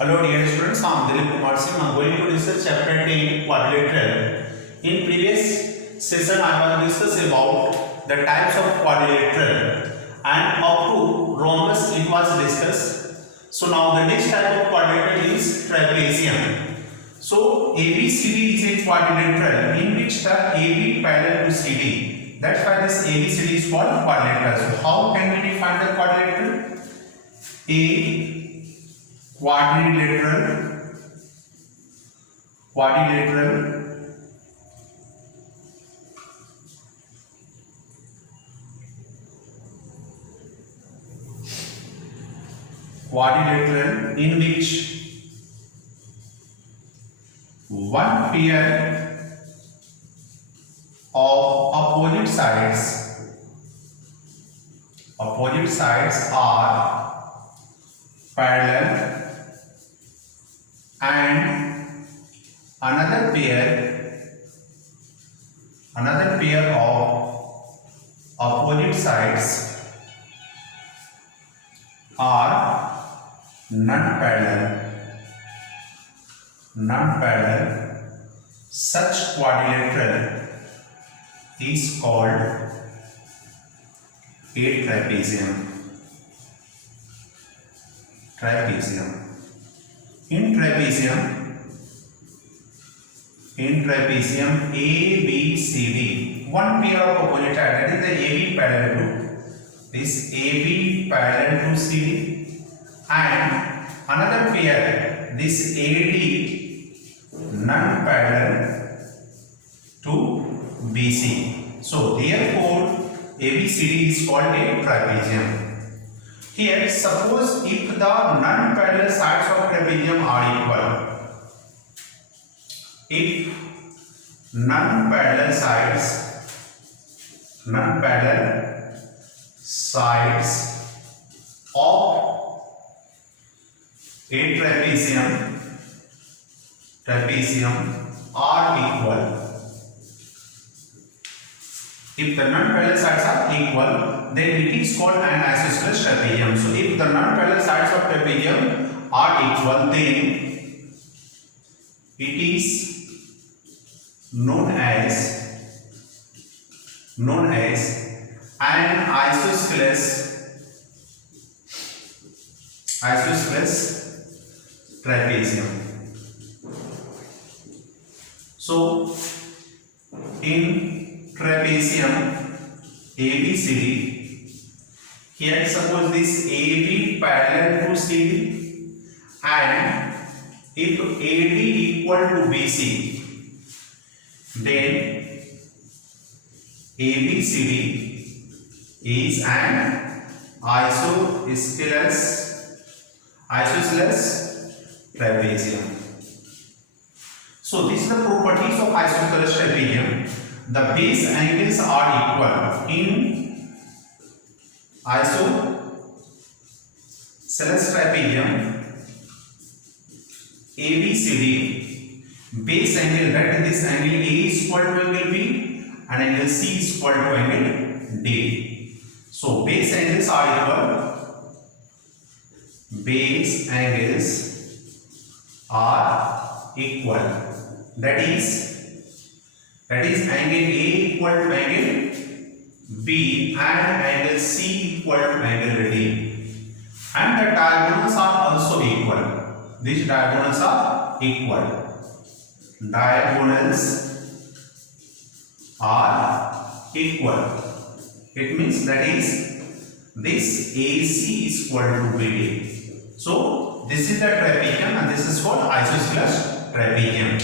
Hello dear students, I am Dilip Kumar Singh. I am going to discuss chapter 10 quadrilateral. In previous session I have discussed about the types of quadrilateral and up to rhombus it was discussed. So now the next type of quadrilateral is trapezium. So ABCD is a quadrilateral in which the AB parallel to CD. That's why this ABCD is called quadrilateral. So how can we define the quadrilateral? A quadrilateral in which one pair of opposite sides are parallel and another pair of opposite sides are non-parallel. Such quadrilateral is called a trapezium. In trapezium A, B, C, D, one pair of opposite sides, that is the AB parallel to this AB parallel to CD, and another pair this AD non-parallel to BC. So therefore ABCD is called a trapezium. Here, suppose if the non-parallel sides of trapezium are equal, if non-parallel sides of a trapezium are equal, if the non-parallel sides are equal, then it is called an isosceles trapezium. So if the non-parallel sides of trapezium are equal, then it is known as an isosceles trapezium. So in trapezium ABCD, here suppose this AB parallel to CD, and if AD equal to BC, then ABCD is an isosceles trapezium. So this is the properties of isosceles trapezium. The base angles are equal in isosceles trapezium ABCD. Base angle, that is this angle A is equal to angle B and angle C is equal to angle D. So base angles are equal. Base angles are equal. That is angle A equal to angle B and angle C equal to angle D. And the diagonals are also equal. These diagonals are equal. It means that is this AC is equal to BD. So this is the trapezium and this is called isosceles trapezium.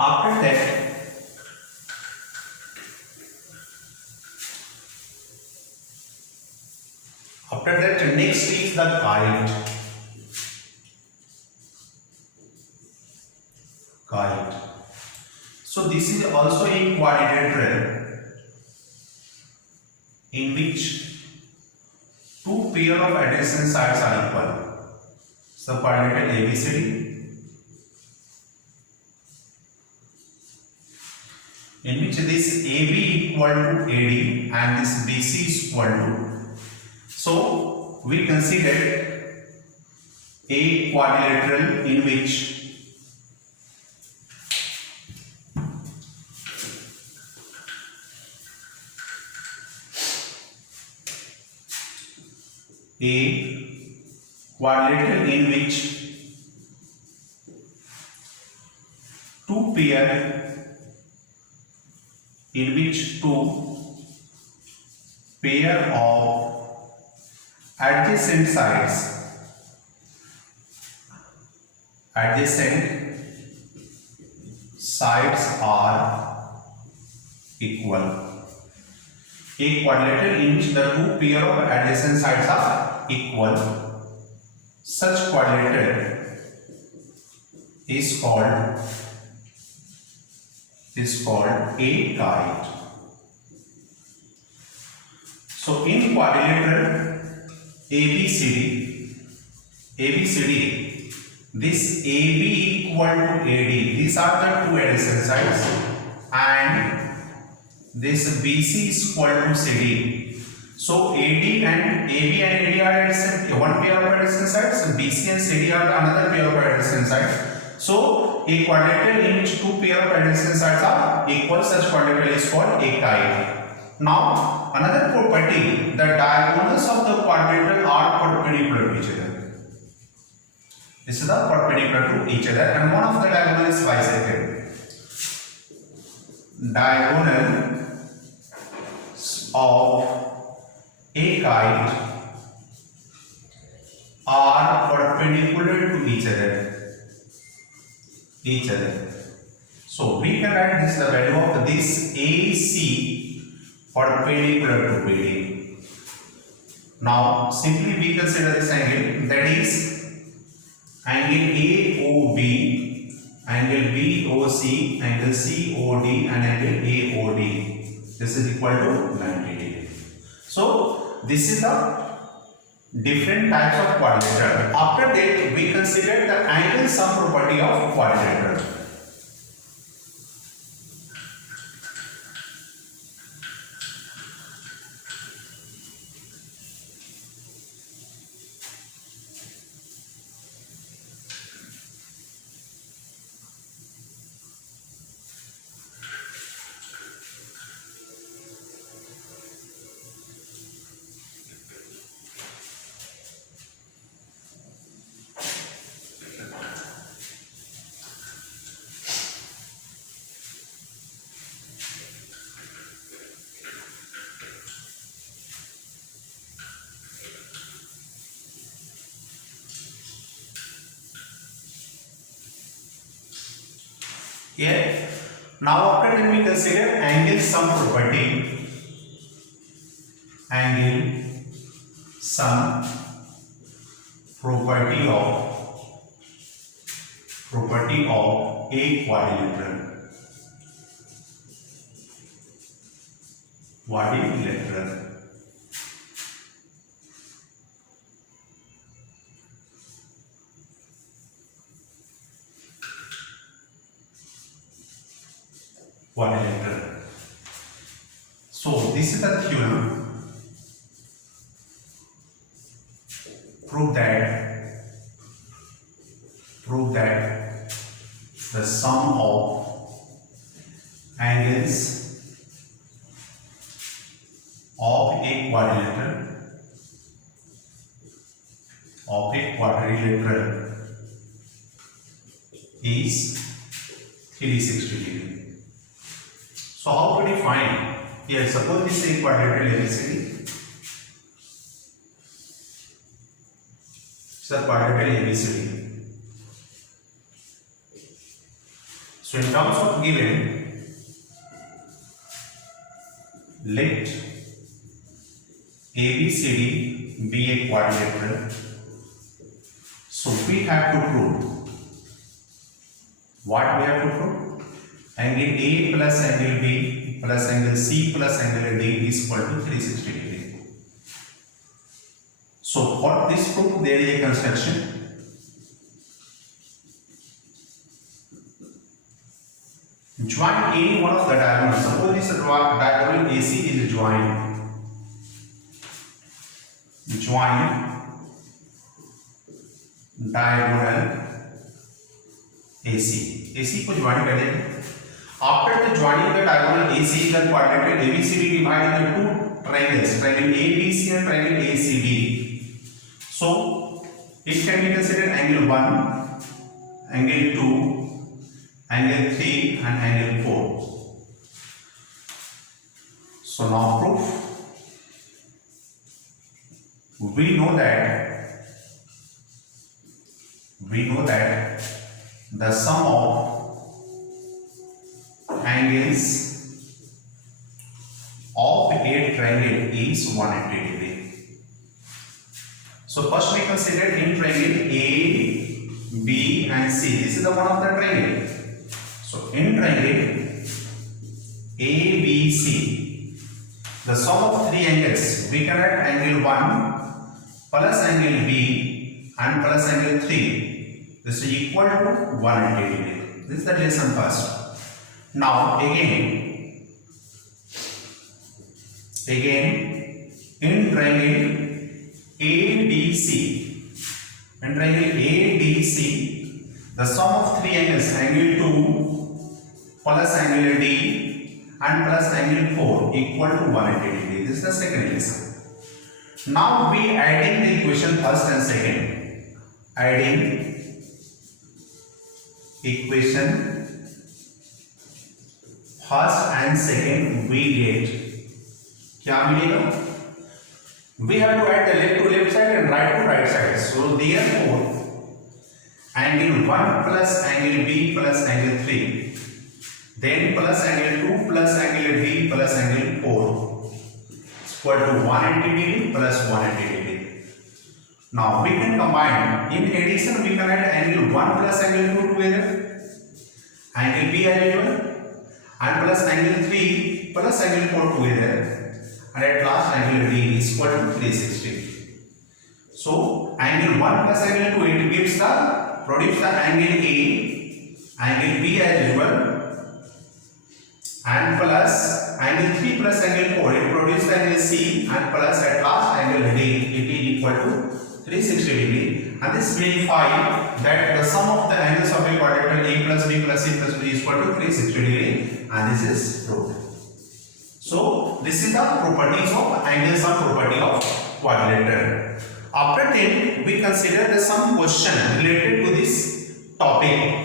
After that, next is the kite. Kite. So this is also a quadrilateral in which two pair of adjacent sides are equal. So quadrilateral ABCD, in which this AB equal to AD and this BC is equal to. So we consider a quadrilateral in which two pair of adjacent sides are equal. A quadrilateral in which the two pair of adjacent sides are equal. Such quadrilateral is called a kite. So in quadrilateral ABCD, this AB equal to AD, these are the two adjacent sides, and this BC is equal to CD. So AB and AD are adjacent, one pair of adjacent sides, BC and CD are another pair of adjacent sides. So a quadrilateral in which two pair of adjacent sides are equal, such quadrilateral is called a kite. Now another property, the diagonals of the quadrilateral are perpendicular to each other. This is the perpendicular to each other, and one of the diagonal is bisected. Diagonal of a kite are perpendicular to each other. So we can write this, the value of this AC perpendicular to BD. Now simply we consider this angle, that is angle AOB, angle BOC, angle COD and angle AOD. This is equal to 90 degree. So this is the different types of quadrilateral. After that we consider the angle sum property of quadrilateral. Here, now after that we consider angle sum property. Angle sum property of a quadrilateral. Quadrilateral. So this is the theorem. Prove that the sum of angles of a quadrilateral is 360 degree. So how to define? Here, suppose this is a quadrilateral ABCD. It's a quadrilateral ABCD. So in terms of given, let ABCD be a quadrilateral. So we have to prove, what we have to prove? Angle A plus angle B plus angle C plus angle D is equal to 360 degree. So for this proof, there is a construction. Join any one of the diagonals. Suppose this diagonal AC is joined. Join diagonal AC. AC को join कर देंगे. After the joining the diagonal AC, the quadrilateral ABCD divided into two triangles, triangle ABC and triangle ACD. So it can be considered angle 1, angle 2, angle 3 and angle 4. So now proof. We know that the sum of angles of a triangle is 180 degree. So first we consider in triangle A, B and C. This is the one of the triangle. So in triangle ABC, the sum of three angles, we can add angle 1 plus angle B and plus angle 3. This is equal to 180 degree. This is the lesson first. Now again in triangle ABC, the sum of three angles, angle 2 plus angle D and plus angle 4 equal to 180 degree. This is the second lesson. Now we adding the equation first and second. Adding equation first and second, we get क्या मिलेगा? We have to add the left to left side and right to right side. So therefore angle 1 plus angle B plus angle 3, then plus angle 2 plus angle D plus angle 4 equal to 180 degree plus 180 degree. Now we can combine. In addition, we can add angle 1 plus angle 2 together, angle B as usual, and plus angle 3 plus angle 4 together, and at last angle D is equal to 360. So angle 1 plus angle 2, it gives the produce the angle A, angle B as usual, and plus angle 3 plus angle 4, it produces angle C, and plus at last angle D, it is equal to 360 degree. And this verify that the sum of the angles of a quadrilateral A plus B plus C plus D is equal to 360 degree, and this is proved. So this is the properties of angles and property of quadrilateral. After that, we consider the some question related to this topic.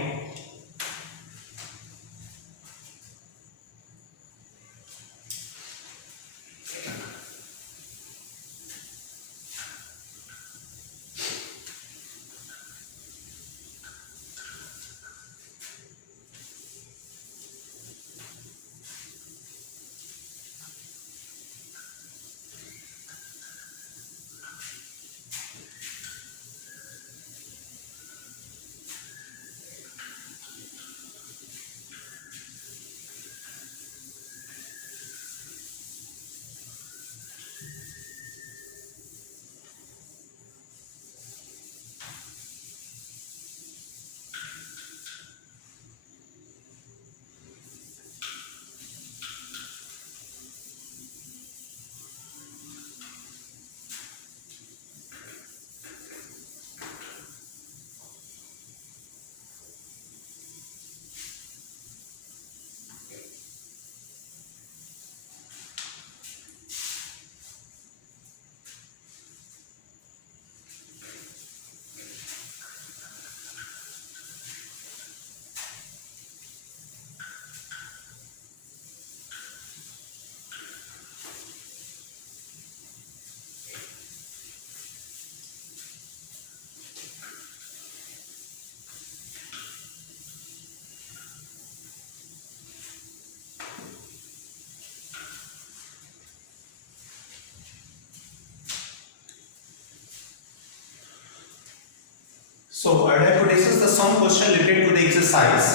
So I'd like to discuss the some question related to the exercise.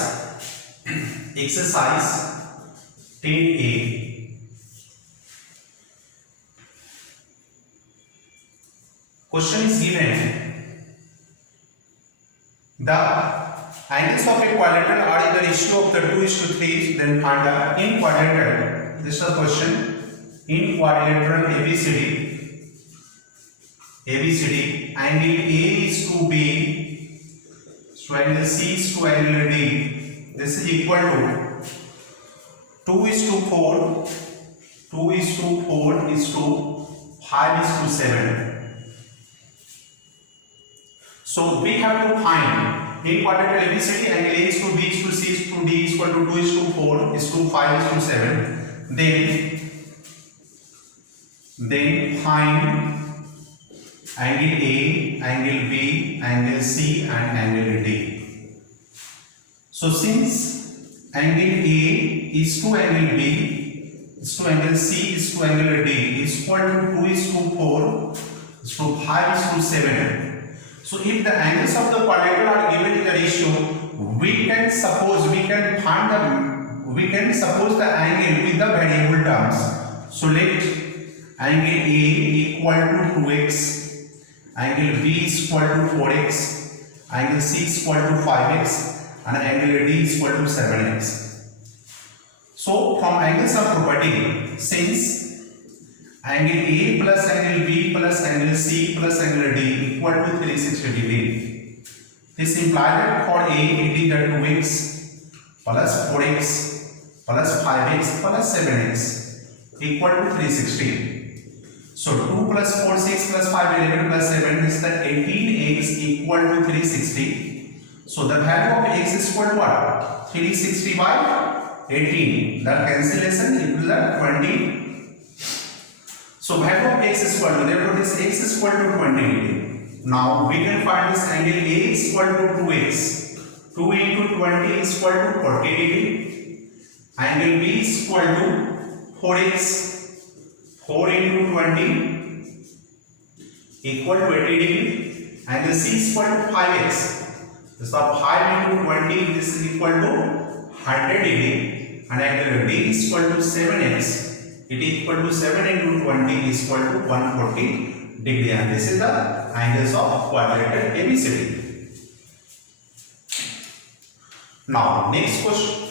Exercise 10A. Question is given. The angles of a quadrilateral are in the ratio of the 2:3. Then find the in quadrilateral. This is the question. In quadrilateral ABCD, angle A is to B, so angle C is to angle D. This is equal to 2:4, 2:4 is to 5:7. So we have to find in quadrilateral ABCD angle A is to B is to C is to D is equal to 2:4 is to 5:7. Then find angle A, angle B, angle C and angle D. So since angle A is to angle B is to angle C is to angle D is equal to 2:4 is to 5:7. So if the angles of the quadrilateral are given in the ratio, we can suppose the angle with the variable terms. So let angle A equal to 2x, angle B is equal to 4x, angle C is equal to 5x and angle D is equal to 7x. So from angles of property, since angle A plus angle B plus angle C plus angle D equal to 360 degree, this implies that for A it is the 2x plus 4x plus 5x plus 7x equal to 360. So 2 plus 4, 6 plus 5, 11 plus 7 is that 18x equal to 360. So the value of x is equal to what? 360 by 18. The cancellation equal to 20. So value of x is equal to, therefore this x is equal to 20. Now we can find this angle A is equal to 2x. 2 into 20 is equal to 40 degree. Angle B is equal to 4x. 4 into 20 equal to 80 degree. Angle C is equal to 5x. So 5 into 20 this is equal to 100 degree. And angle D is equal to 7x. It is equal to 7 into 20 is equal to 140 degree. And this is the angles of quadrilateral ABCD. Now next question.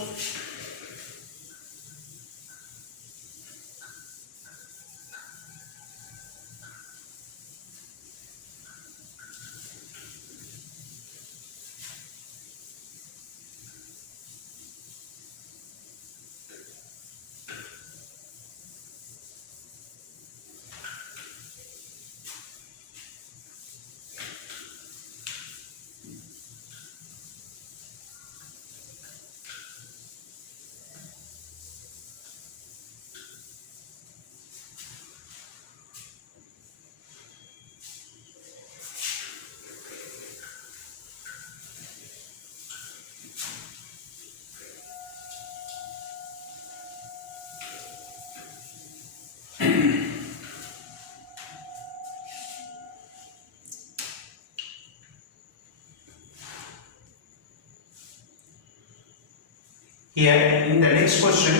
Here in the next question,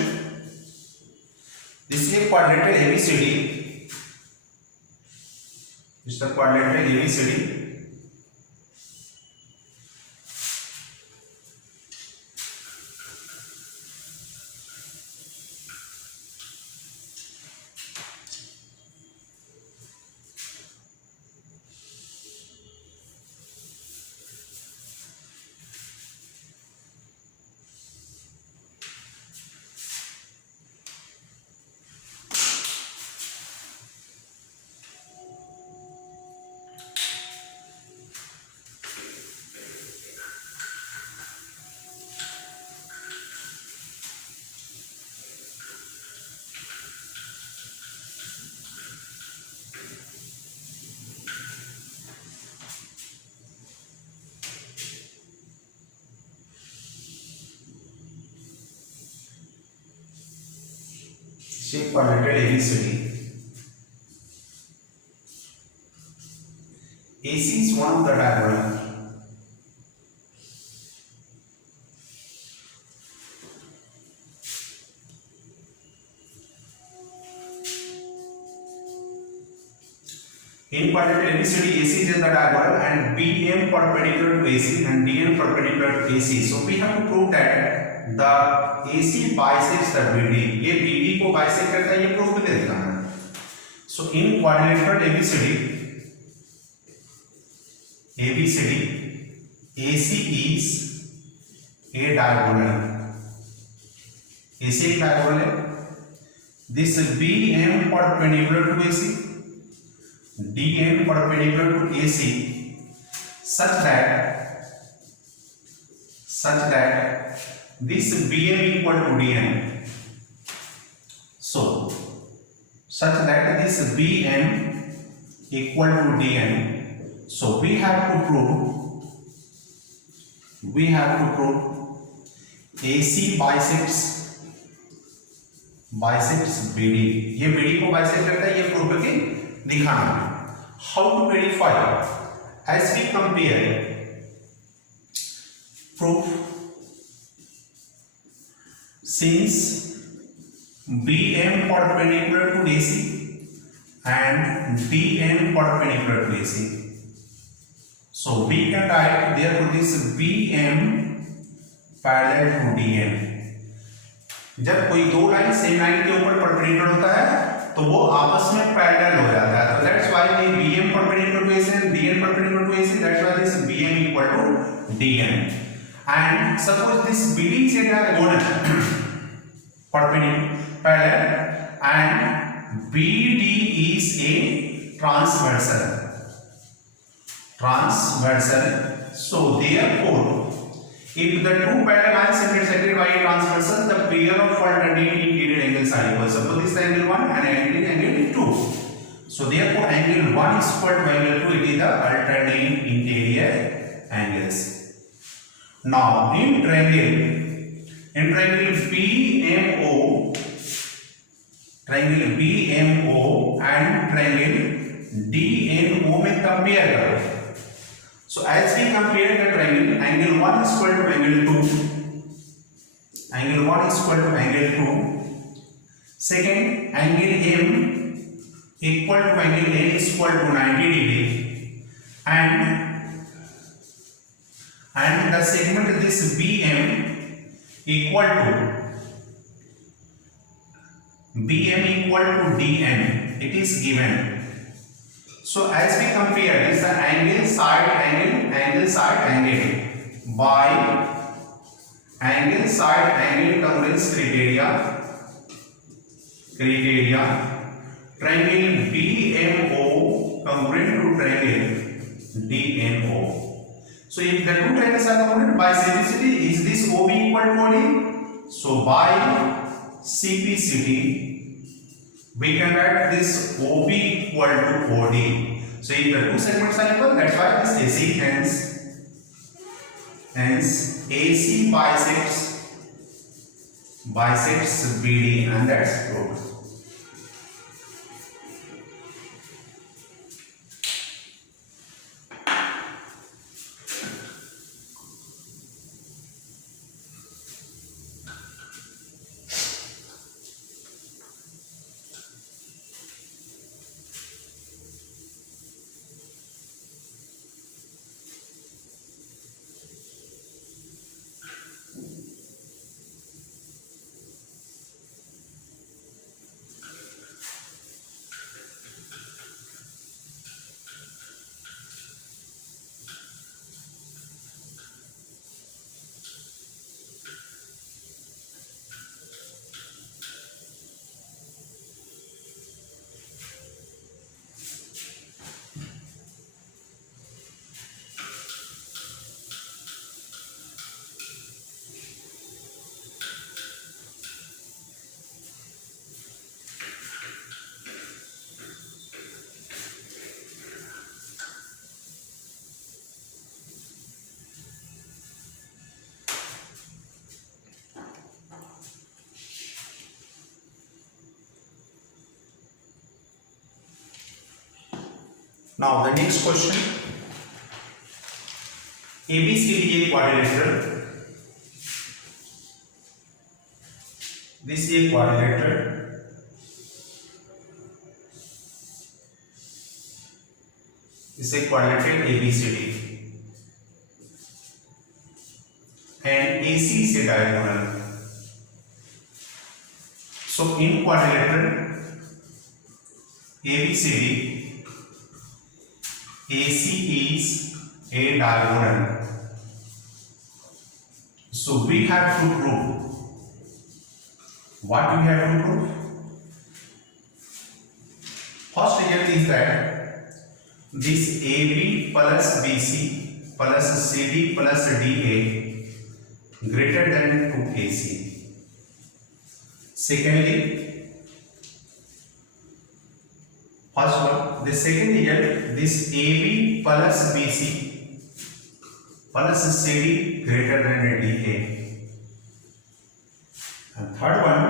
this is a quadrilateral ABCD. This is the quadrilateral ABCD. Shape quadrilateral ABCD. AC is one of the diagonal. In quadrilateral ABCD, AC is in the diagonal and BM perpendicular to AC and DN perpendicular to AC. So we have to prove that the AC bisects the BD. ये BD को bisect करता है, ये proof करके दिखाना है. So in quadrilateral ABCD, AC is a diagonal. AC एक diagonal है. This BM perpendicular to AC, DN perpendicular to AC, such that this BM equal to DN. So such that this BM equal to DN. So we have to prove AC bisects BD. ये BD को bisect करता है, ये prove करके दिखाना है. How to verify? As we compare proof, since BM perpendicular to AC and DN perpendicular to AC, so we can write therefore this BM parallel to DN. जब कोई दो लाइन सेम लाइन के ऊपर perpendicular होता है तो वो आपस में पैरेलल हो जाता है. तो that's why the BM perpendicular to AC and DN perpendicular to AC. That's why this BM equal to DN. And suppose this BD is a diagonal perpendicular parallel and BD is a transversal. So therefore, if the two parallel lines intersected by a transversal, the pair of alternate interior angles are equal. Suppose this is angle 1 and angle 2. So therefore, angle 1 is equal to angle 2. It is the alternate interior angles. Now, in triangle BMO and triangle DNO में compare करो. So as we compare the triangle, angle 1 is equal to angle 2. Second, angle M equal to angle N is equal to 90 degree. And the segment this BM equal to DN. It is given. So as we compare this, the angle side angle by angle side angle congruence criteria, triangle BMO congruent to triangle DNO. So if the two triangles are congruent, by CPCT is this OB equal to OD? So by CPCT we can write this OB equal to OD. So if the two segments are equal, that's why this AC hence AC bisects BD, and that's proved. Now the next question, ABCD a quadrilateral. This is a quadrilateral. is a quadrilateral ABCD and AC is a diagonal. So in quadrilateral ABCD, AC is a diagonal. So we have to prove. What we have to prove? First result is that this AB plus BC plus CD plus DA greater than 2AC. Secondly, first one, the second result, this AB plus BC plus CD greater than DA. And third one,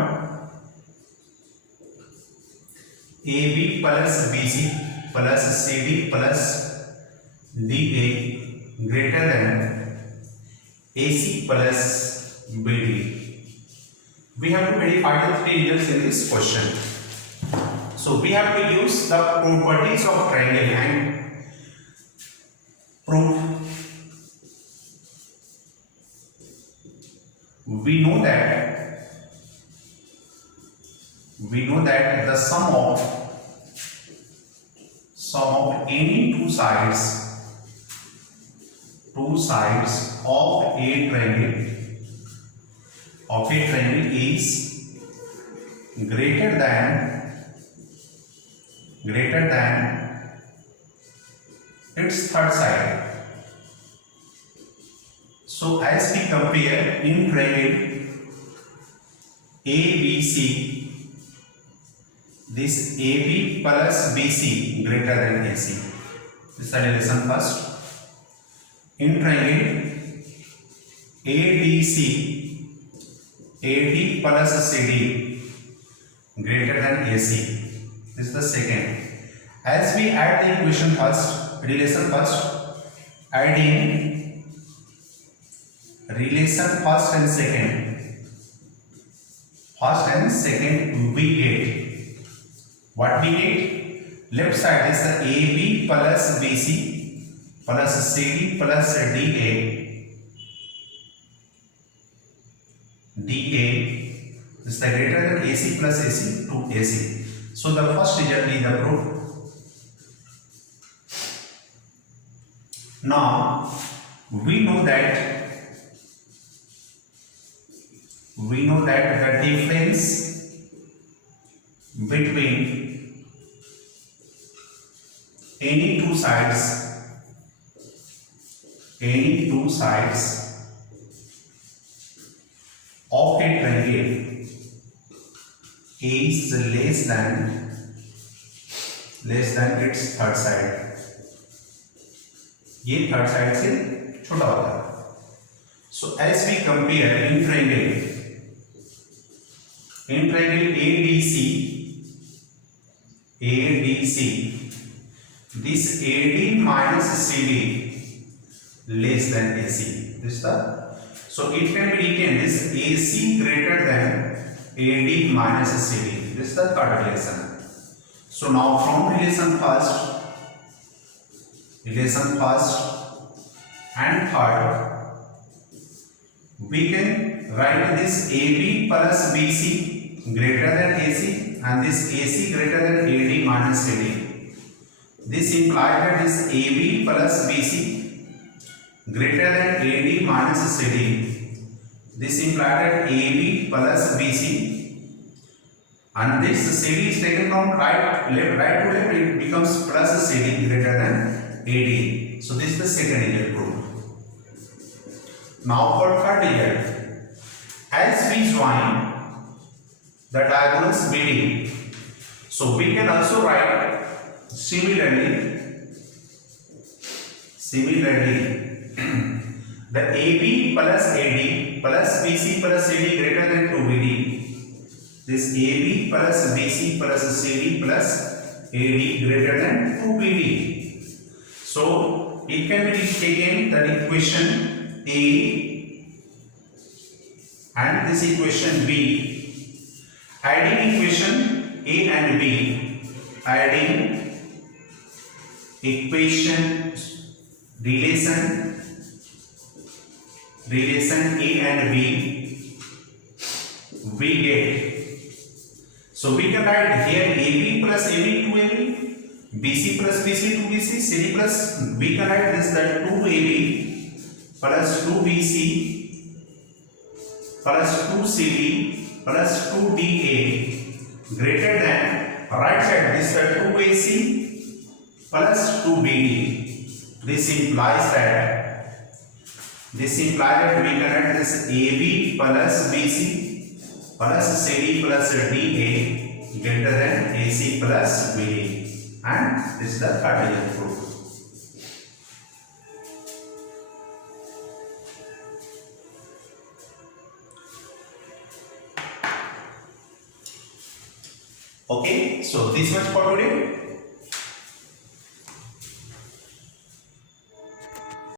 AB plus BC plus CD plus DA greater than AC plus BD. We have to verify the three results in this question. So we have to use the properties of triangle and prove. We know that the sum of any two sides of a triangle is greater than its third side. So as we compare in triangle ABC, this AB plus BC greater than AC. This is the relation first. In triangle ADC, AD plus CD greater than AC. This is the second. As we add the equation first, relation first, adding relation first and second, we get what we get. Left side is the AB plus BC plus CD plus DA. This is the greater than AC plus AC to AC. So the first result is the proof. Now we know that the difference between any two sides of a triangle is less than its third side. ये third side से छोटा होता है. So as we compare in triangle ADC, this AD minus CD less than AC. So it can be written this AC greater than AD minus CD. This is the third relation. So now from relation first and third, we can write this AB plus BC greater than AC and this AC greater than AD minus CD. This implies that this AB plus BC greater than AD minus CD. This implies that AB plus BC and this CD is taken from right to left, it becomes plus CD greater than AD. So this is the second result proved. Now for third result, as we join the diagonals BD, so we can also write similarly the AB plus AD plus BC plus CD greater than 2BD. This AB plus BC plus CD plus AD greater than 2BD. So it can be taken the equation A and this equation B. Adding equation A and B, adding A equation relation A and B, we get, so we can write here AB plus AB 2AB, BC plus BC 2BC, CD plus, we can write this that 2AB plus 2BC plus 2CD plus 2DA greater than, right side this that 2AC plus 2BD. This implies that we can write this AB plus BC plus CD plus DA greater than AC plus BD, and this is the Cartesian proof. Okay, so this much for today.